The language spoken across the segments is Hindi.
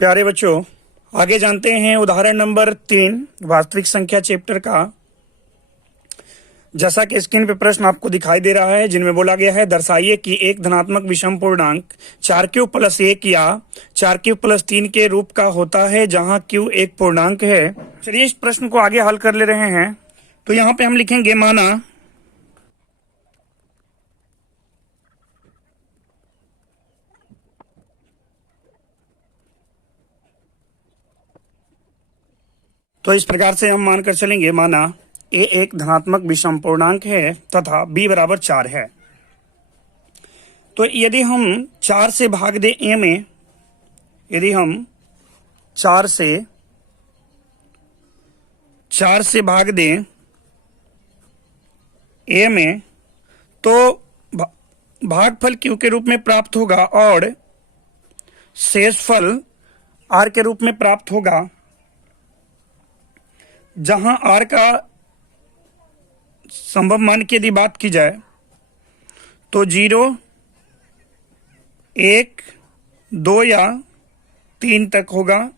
प्यारे बच्चों, आगे जानते हैं उदाहरण नंबर 3 वास्तविक संख्या चैप्टर का। जैसा कि स्क्रीन पे प्रश्न आपको दिखाई दे रहा है, जिनमें बोला गया है दर्शाइए कि एक धनात्मक विषम पूर्णांक 4q+1 या 4q+3 के रूप का होता है जहां q एक पूर्णांक है। चलिए इस प्रश्न को आगे हल कर ले रहे हैं। तो यहाँ पे हम लिखेंगे माना तो इस प्रकार से हम मानकर चलेंगे, माना a एक धनात्मक विषम पूर्णांक है तथा b बराबर 4 है। तो यदि हम 4 से भाग दें a में, यदि हम 4 से भाग दें a में, तो भागफल q के रूप में प्राप्त होगा और शेषफल r के रूप में प्राप्त होगा, जहां r का संभव मान की यदि बात की जाए तो 0, 1, 2 या 3 तक होगा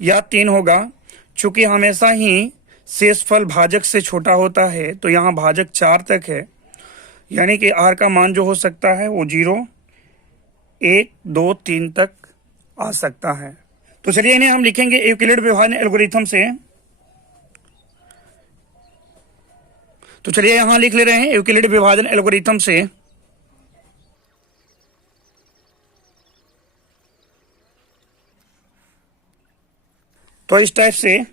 या 3 होगा। चूंकि हमेशा ही शेषफल भाजक से छोटा होता है तो यहाँ भाजक 4 तक है, यानी कि r का मान जो हो सकता है वो 0, 1, 2, 3 तक आ सकता है। तो चलिए इन्हें हम लिखेंगे यूक्लिड विभाजन एल्गोरिथम से। तो चलिए यहां लिख ले रहे हैं यूक्लिड विभाजन एल्गोरिथम से। तो इस टाइप से,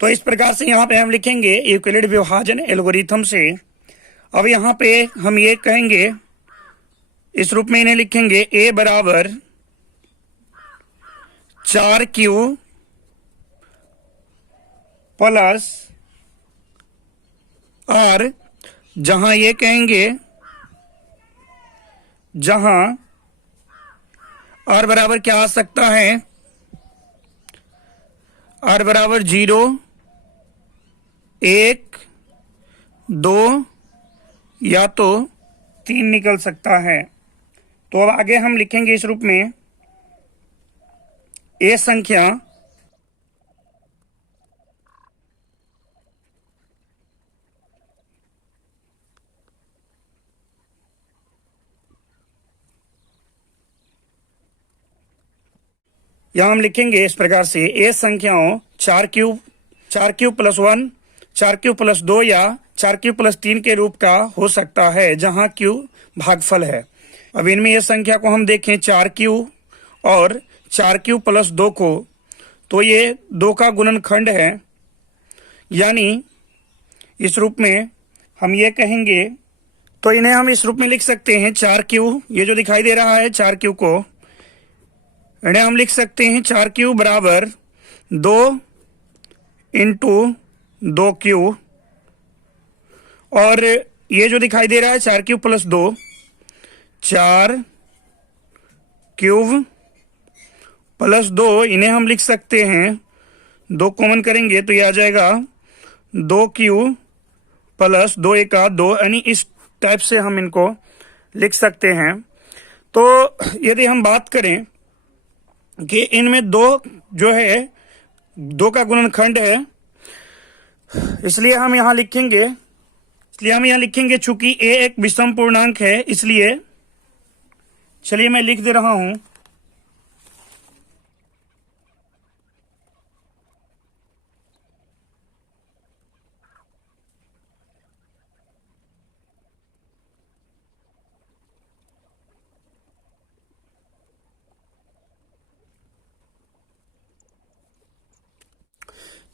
तो इस प्रकार से यहां पे हम लिखेंगे यूक्लिड विभाजन एल्गोरिथम से। अब यहां पे हम ये कहेंगे, इस रूप में इन्हें लिखेंगे a बराबर 4q प्लस r, जहां ये कहेंगे, जहां r बराबर क्या आ सकता है, r बराबर 0, 1, 2 या तो 3 निकल सकता है। तो अब आगे हम लिखेंगे इस रूप में a संख्या यहां हम लिखेंगे इस प्रकार से a संख्याओं 4q + 1, 4q + 2 या 4q + 3 के रूप का हो सकता है जहां q भागफल है। अब इनमें ये संख्या को हम देखें 4q और 4q + 2 को, तो ये 2 का गुणनखंड है, यानी इस रूप में हम ये कहेंगे। तो इन्हें हम इस रूप में लिख सकते हैं 4q, ये जो दिखाई दे रहा है 4q को, इन्हें हम लिख सकते हैं 4q बराबर 2 × 2q, और ये जो दिखाई दे रहा है 4q + 2, 4 क्यूब प्लस 2, इन्हें हम लिख सकते हैं 2 कॉमन करेंगे तो ये आ जाएगा 2q + 2 × 2, यानी इस टाइप से हम इनको लिख सकते हैं। तो यदि हम बात करें कि इनमें 2 जो है 2 का गुणनखंड है, इसलिए हम यहां लिखेंगे, चूंकि a एक विषम पूर्णांक है, इसलिए चलिए मैं लिख दे रहा हूं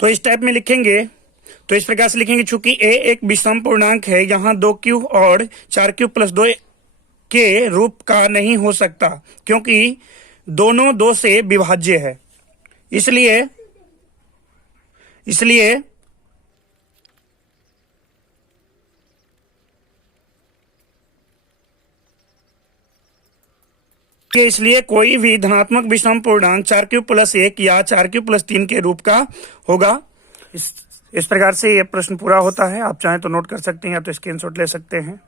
तो इस टाइप में लिखेंगे। तो इस प्रकार से लिखेंगे, चूंकि a एक विषम पूर्णांक है, यहां 2q और 4q + 2 के रूप का नहीं हो सकता, क्योंकि दोनों 2 से विभाज्य है। इसलिए कोई भी धनात्मक विषम पूर्णांक 4q + 1 या 4q + 3 के रूप का होगा। इस प्रकार से यह प्रश्न पूरा होता है। आप चाहें तो नोट कर सकते हैं या तो स्क्रीनशॉट ले सकते हैं।